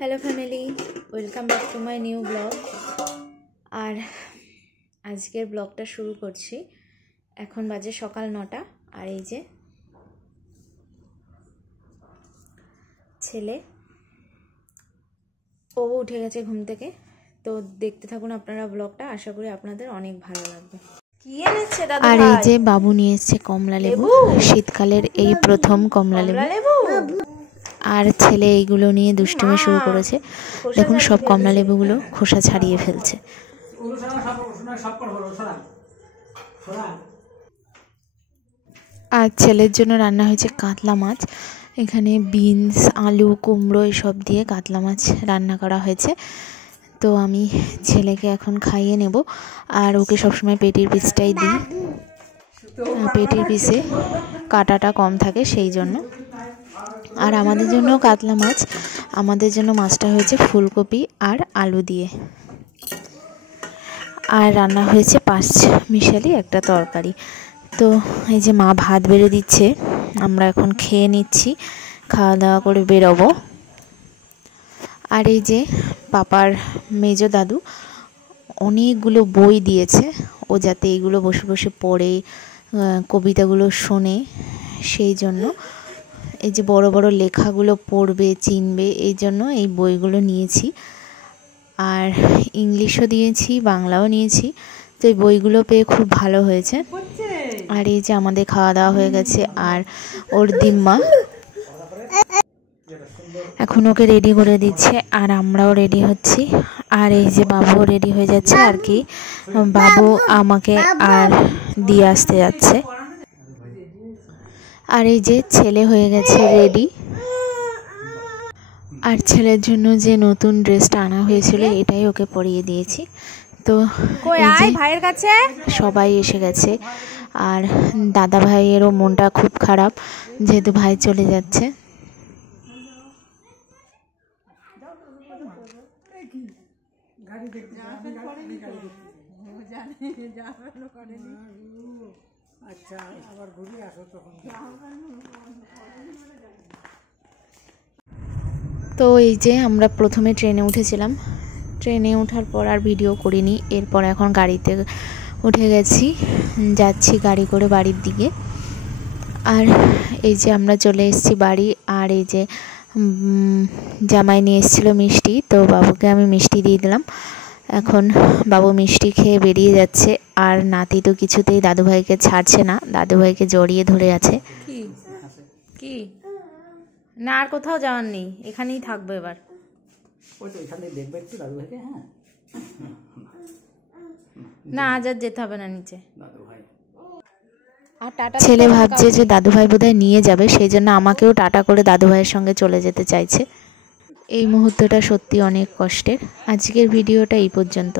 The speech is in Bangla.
Hello family, welcome back to my new blog. আর আজকের ব্লগটা শুরু করছি। এখন বাজে সকাল 9টা। আর এই যে ছেলে, ও উঠে গেছে ঘুম থেকে। তো দেখতে থাকুন আপনারা ব্লগটা, আশা করি আপনাদের অনেক ভালো লাগবে। আর এই যে বাবু নিয়ে এসছে কমলা লেবু, শীতকালের এই প্রথম কমলা লেবু। আর ছেলে এইগুলো নিয়ে দুষ্টুমি শুরু করেছে। দেখুন সব কমলা লেবুগুলো খোসা ছাড়িয়ে ফেলছে। আর ছেলের জন্য রান্না হয়েছে কাতলা মাছ। এখানে বিনস, আলু, কুমড়ো এসব দিয়ে কাতলা মাছ রান্না করা হয়েছে। তো আমি ছেলেকে এখন খাইয়ে নেব। আর ওকে সবসময় পেটির পিসটাই দিই, পেটির পিসে কাঁটাটা কম থাকে সেই জন্য। আর আমাদের জন্য কাতলা মাছ, আমাদের জন্য মাছটা হয়েছে ফুলকপি আর আলু দিয়ে। আর রান্না হয়েছে 5 মিশালি একটা তরকারি। তো এই যে মা ভাত বেড়ে দিচ্ছে, আমরা এখন খেয়ে নিচ্ছি, খাওয়া দাওয়া করে বেরোবো। আর এই যে পাপার মেজো দাদু অনেকগুলো বই দিয়েছে, ও যাতে এইগুলো বসে বসে পড়ে, কবিতাগুলো শোনে, সেই জন্য। এই যে বড় বড় লেখাগুলো পড়বে, চিনবে, এই জন্য এই বইগুলো নিয়েছি। আর ইংলিশও দিয়েছি, বাংলাও নিয়েছি। তো এই বইগুলো পেয়ে খুব ভালো হয়েছে। আর এই যে আমাদের খাওয়া দাওয়া হয়ে গেছে। আর ওর দিম্মা এখন ওকে রেডি করে দিচ্ছে, আর আমরাও রেডি হচ্ছি। আর এই যে বাবুও রেডি হয়ে যাচ্ছে আর কি, বাবু আমাকে আর দিয়ে আসতে যাচ্ছে। আর এই যে ছেলে হয়ে গেছে রেডি। আর ছেলের জন্য যে নতুন ড্রেসটা আনা হয়েছিল এটাই ওকে পরিয়ে দিয়েছি। তো ভাইয়ের কাছে সবাই এসে গেছে। আর দাদা ভাইয়েরও মনটা খুব খারাপ, যেহেতু ভাই চলে যাচ্ছে। তো এই যে আমরা প্রথমে ট্রেনে উঠেছিলাম, ট্রেনে ওঠার পর আর ভিডিও করিনি। এরপর এখন গাড়িতে উঠে গেছি, যাচ্ছি গাড়ি করে বাড়ির দিকে। আর এই যে আমরা চলে এসেছি বাড়ি। আর এই যে জামাই নিয়ে এসেছিলো মিষ্টি, তো বাবুকে আমি মিষ্টি দিয়ে দিলাম। এখন বাবু মিষ্টি খেয়ে বেরিয়ে যাচ্ছে। আর নাতি তো কিছুতেই দাদুভাইকে ছাড়ছে না, দাদুভাইকে জড়িয়ে ধরে আছে। কি না, আর কোথাও যাওয়ার নেই, এখানেই থাকবো এবার। না, আজ আর যেতে হবে না নিচে। ছেলে ভাবছে যে দাদুভাই বোধহয় নিয়ে যাবে, সেই জন্য আমাকেও টাটা করে দাদুভাইয়ের সঙ্গে চলে যেতে চাইছে। এই মুহূর্তটা সত্যি অনেক কষ্টের। আজকের ভিডিওটা এই পর্যন্ত।